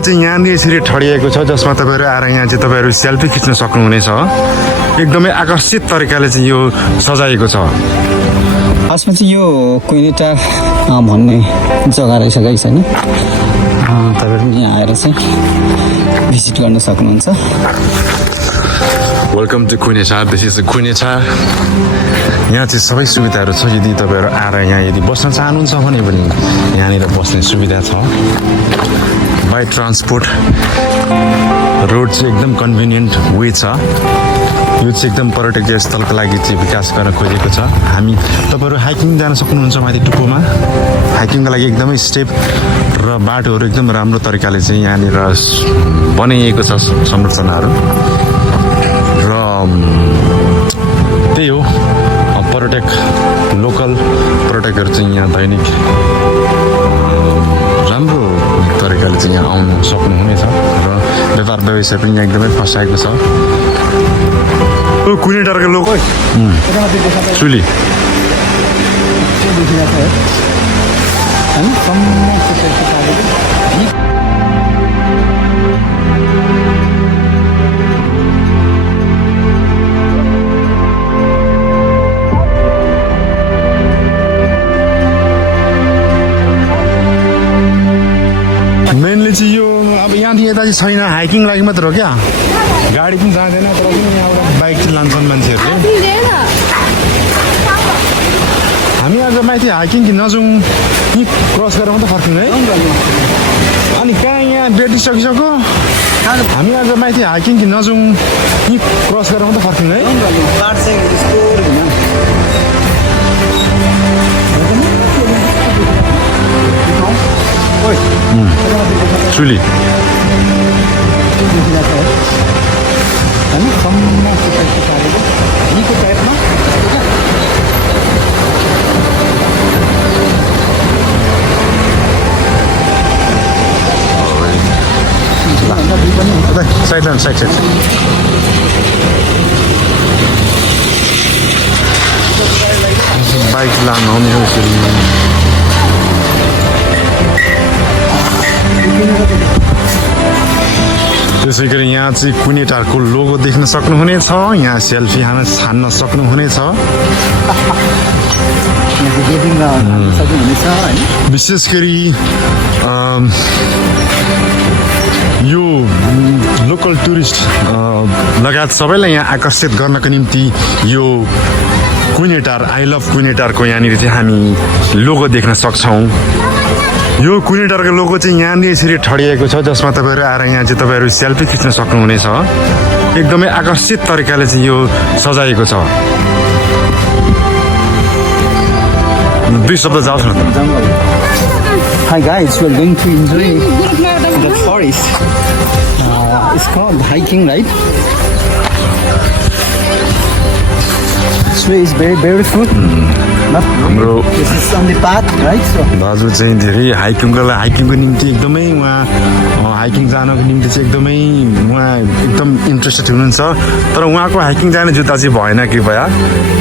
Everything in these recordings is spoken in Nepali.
चाहिँ यहाँनिर यसरी ठडिएको छ जसमा तपाईहरु आएर यहाँ चाहिँ तपाईहरु सेल्फी खिच्न सक्नुहुनेछ। एकदमै आकर्षित तरिकाले चाहिँ यो सजाएको छ। खासमा चाहिँ यो कुइनेटार भन्ने जग्गा रहेछ गाइस हैन। तपाईहरु यहाँ आएर चाहिँ भिजिट गर्न सक्नुहुन्छ। वेलकम टु कुइनेटार। दिस इज कुइनेटार। यहाँ चाहिँ सबै सुविधाहरू छ। यदि तपाईहरु आएर यहाँ यदि बस्न चाहनुहुन्छ भने पनि यहाँनिर बस्ने सुविधा छ। बाई ट्रान्सपोर्ट रोड चाहिँ एकदम कन्भिनियन्ट वे छ। यो चाहिँ एकदम पर्यटकीय स्थलको लागि चाहिँ विकास गर्न खोजेको छ। हामी तपाईहरु हाइकिङ जान सक्नुहुन्छ माथि टुप्पोमा। हाइकिङको लागि एकदमै स्टेप र बाटोहरू एकदम राम्रो तरिकाले चाहिँ यहाँनिर बनाइएको छ संरचनाहरू र त्यही हो पर्यटक लोकल पर्यटकहरू चाहिँ यहाँ दैनिक राम्रो तरिकाले चाहिँ यहाँ आउनु सक्नुहुनेछ र व्यापार व्यवसाय पनि यहाँ एकदमै फसाएको छ। कुइनेटारको लोक सुली मेनली चाहिँ यो अब यहाँदेखि यता चाहिँ छैन, हाइकिङ लागि मात्र हो क्या। गाडी पनि जाँदैन तर पनि यहाँबाट बाइक चाहिँ लान्छन् मान्छेहरूले। हामी आज माथि हाइकिङ कि नजाउँ कि क्रस गरेर मात्रै फर्किनु है। अनि कहाँ यहाँ भेटिसकिसक्यो। हामी आज माथि हाइकिङ कि नजाउँ कि क्रस गरेर मात्रै फर्किनु है। सुली साइड बाइक लानु त्यसै गरी यहाँ चाहिँ कुइनेटारको लोगो देख्न सक्नुहुनेछ। यहाँ सेल्फी छान्न सक्नुहुनेछ। विशेष गरी यो लोकल टुरिस्ट लगायत सबैलाई यहाँ आकर्षित गर्नको निम्ति यो कुइनेटार आई लभ कुइनेटारको यहाँनिर चाहिँ हामी लोगो देख्न सक्छौँ। यो कुइनेटारको लोगो चाहिँ यहाँनिर यसरी ठडिएको छ जसमा तपाईहरु आएर यहाँ चाहिँ तपाईहरु सेल्फी खिच्न सक्नुहुनेछ। एकदमै आकर्षित तरिकाले चाहिँ यो सजाएको छ। दुई शब्द जाओस् न त। Hi guys, we're going to enjoy the forest. It's called hiking, right? This way is very beautiful. This is on the path, right? So दाजु चाहिँ धेरै हाइकिङको निम्ति एकदमै उहाँ हाइकिङ जानको निम्ति चाहिँ एकदमै उहाँ एकदम इन्ट्रेस्टेड हुनुहुन्छ। तर उहाँको हाइकिङ जाने जुत्ता चाहिँ भएन कृपया।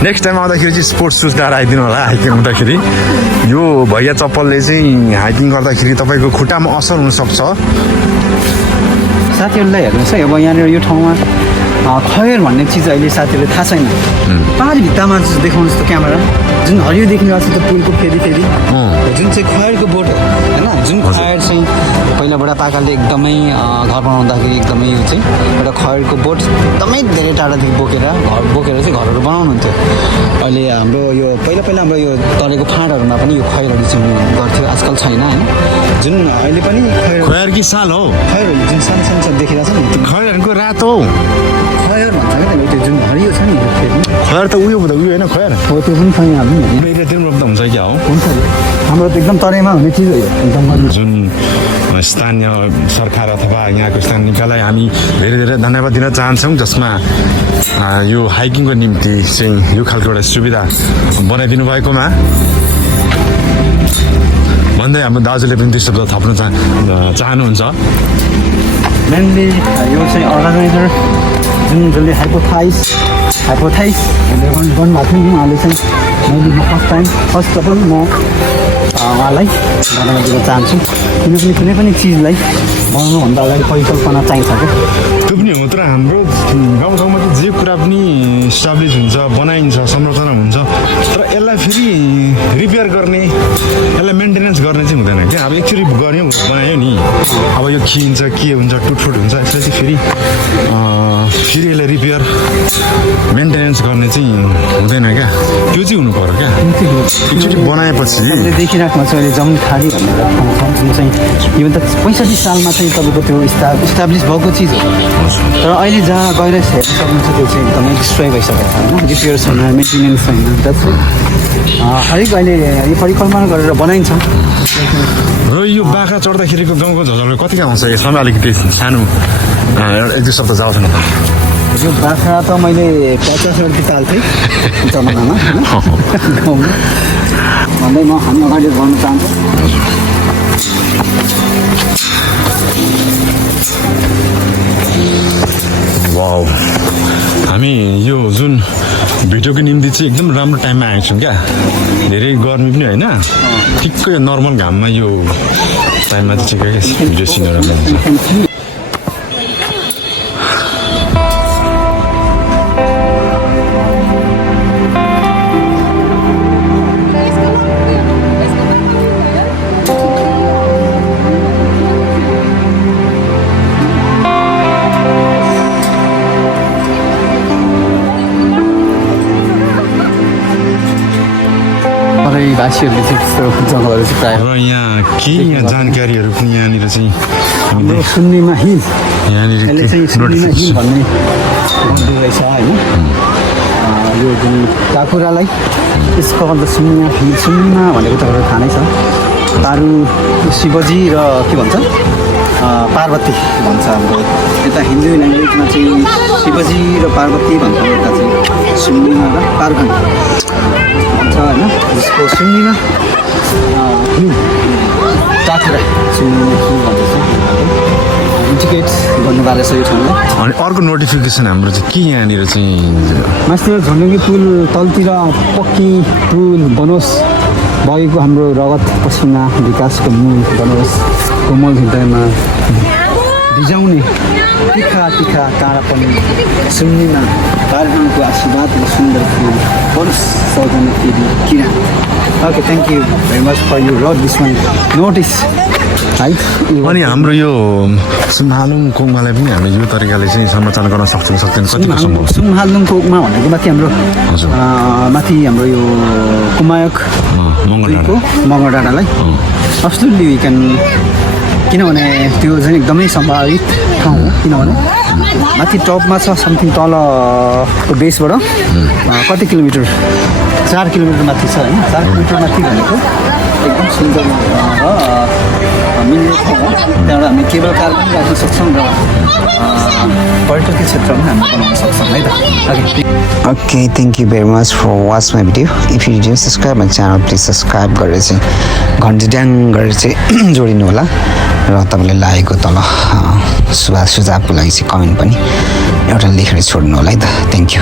नेक्स्ट टाइम आउँदाखेरि चाहिँ स्पोर्ट्स सुज लगाएर आइदिनु होला। हाइकिङ हुँदाखेरि यो भैया चप्पलले चाहिँ हाइकिङ गर्दाखेरि तपाईँको खुट्टामा असर हुनसक्छ। साथीहरूलाई हेर्नुहोस् है, अब यहाँनिर यो ठाउँमा खयर भन्ने चिज अहिले साथीहरूले थाहा छैन। पाहाडी भित्तामा देखाउनुहोस् त क्यामेरा। जुन हरियो देख्ने गर्छ त पुलको फेरि जुन चाहिँ खयरको बोट हो होइन। जुन खयर चाहिँ पहिला बुढापाकाले एकदमै घर बनाउँदाखेरि एकदमै यो चाहिँ एउटा खयरको बोट एकदमै धेरै टाढादेखि बोकेर चाहिँ घरहरू बनाउनुहुन्थ्यो। अहिले हाम्रो यो पहिला हाम्रो यो तरेको फाँडहरूमा पनि यो खयरहरू चाहिँ गर्थ्यो। आजकल छैन होइन। जुन अहिले पनि खयर कि साल हो खयरहरू जुन सानो सानो देखिरहेको छ नि खयरहरूको रातो खयर भन्छ क्या त्यो जुन हरियो छ नि खयर त उयो होइन खयर हो त्यो पनि छैन। एरियातिर रोप्दा हुन्छ क्या हो। हुन्छ हाम्रो त एकदम तराईमा हुने चिज हो एकदम। जुन स्थानीय सरकार अथवा यहाँको स्थानीय निकायलाई हामी धेरै धेरै धन्यवाद दिन चाहन्छौँ जसमा यो हाइकिङको निम्ति चाहिँ यो खालको एउटा सुविधा बनाइदिनु भएकोमा भन्दै हाम्रो दाजुले पनि दुई शब्द थप्न चाहनुहुन्छ। मेनली यो चाहिँ अर्गनाइजर जसले हाइपोथाइज गर्नुभएको थियो नि उहाँले चाहिँ मैले फर्स्ट अफ अल म उहाँलाई धन्यवाद दिन चाहन्छु। कुनै पनि चिजलाई बनाउनुभन्दा अगाडि परिकल्पना चाहिन्छ क्या त्यो पनि हो तर हाम्रो गाउँठाउँमा त जे कुरा पनि इस्टाब्लिस हुन्छ बनाइन्छ संरचना हुन्छ तर यसलाई फेरि रिपेयर गर्ने यसलाई मेन्टेनेन्स गर्ने चाहिँ हुँदैन क्या अब एकचोटि गऱ्यो बनायो नि अब यो खिन्छ के हुन्छ टुटफुट हुन्छ यसलाई चाहिँ फेरि यसलाई रिपेयर मेन्टेनेन्स गर्ने चाहिँ हुँदैन क्या त्यो चाहिँ हुनु पर्यो क्या एकचोटि बनाएपछि देखिराख्नु छ अहिले जमिन खाली भनेर ठाउँ छ जुन चाहिँ इभन त 65 सालमा चाहिँ तपाईँको त्यो इस्टाब्लिस भएको चिज हो तर अहिले जहाँ गएर हेर्न सक्नुहुन्छ त्यो चाहिँ एकदमै डिस्ट्रोय भइसकेको छ होइन रिपेयर छैन मेन्टेनेन्स छैन द्याट्स हरेक अहिले यो परिकल्पना गरेर बनाइन्छ र यो बाख्रा चढ्दाखेरिको गाउँको झझल्को कति आउँछ यसमा अलिकति सानो एक दुई सप्ताह जाउँछ न यो बाख्रा त मैले 50 पाल्थेँ जमानामा होइन गाउँमा भन्दै म हामी अगाडि गर्नु चाहन्छौँ वाउ हामी यो जुन भिडियोको निम्ति चाहिँ एकदम राम्रो टाइममा आएको छौँ क्या धेरै गर्मी पनि होइन ठिक्कै नर्मल घाममा यो टाइममा चाहिँ ठिकै भिडियो सिनहरू हुन्छ भाषीहरूले चाहिँ त्यस्तो जङ्गलहरू चाहिँ प्रायः र यहाँ के जानकारीहरू पनि यहाँनिर चाहिँ हाम्रो सुन्नेमा हिल यहाँनिर यसले चाहिँ सुन्नेमा हिल भन्ने भन्ने रहेछ होइन यो जुन काकुरालाई यसको अन्त सुन्नेमा हिल सुन्नेमा भनेको तपाईँलाई थाहा नै छ तारू शिवजी र के भन्छ पार्वती भन्छ हाम्रो यता हिन्दू ल्याङ्ग्वेजमा चाहिँ शिवजी र पार्वती भन्छ यता चाहिँ सुन्नेमा र पार्वती भन्छ होइन जसको सुन्नेमा हिल काठुरा सुन्नेमा हिल भन्छ इन्डिकेट गर्नुभएको रहेछ यो ठाउँलाई अनि अर्को नोटिफिकेसन हाम्रो चाहिँ के यहाँनिर चाहिँ माथितिर झन्डुङ्गी पुल तलतिर पक्की पुल बनोस् भएको हाम्रो रगत पसिना विकासको मूल बनोस् कोमल हृदयमा भिजाउने तिखा तिखा काँडा पनि सुन्नेमा पार्वणको आशीर्वाद सुन्दर फुल बनोस् सौजना फेरि किरा okay thank you very much for you रड दिस वान नोटिस है अनि हाम्रो यो सुम्हालुङ कोकमालाई पनि हामी यो तरिकाले चाहिँ संरचना गर्न सक्छौँ सक्दैन कतिको सम्भव सुम्हालुङ कोकमा भनेको माथि हाम्रो माथि हाम्रो यो कुमायक मगर डाँडालाई अब्सोल्युटली वी क्यान किनभने त्यो चाहिँ एकदमै सम्भावित ठाउँ हो किनभने माथि टपमा छ समथिङ तलको बेसबाट कति किलोमिटर 4 किलोमिटर माथि छ होइन 4 किलोमिटर माथि भनेको एकदम सुन्दर र मिल्ने ठाउँ हो त्यहाँबाट हामी केबल कार पनि राख्न सक्छौँ र पर्यटकीय क्षेत्रमा हामी बनाउन सक्छौँ है त Okay, thank you very much for watching my video. If you didn't subscribe my channel, please subscribe गरेर चाहिँ घन्टी ड्याङ गरेर चाहिँ जोडिनु होला र तपाईँले लागेको तल सुझावको लागि चाहिँ कमेन्ट पनि एउटा लेखेर छोड्नु होला है त थ्याङ्क यू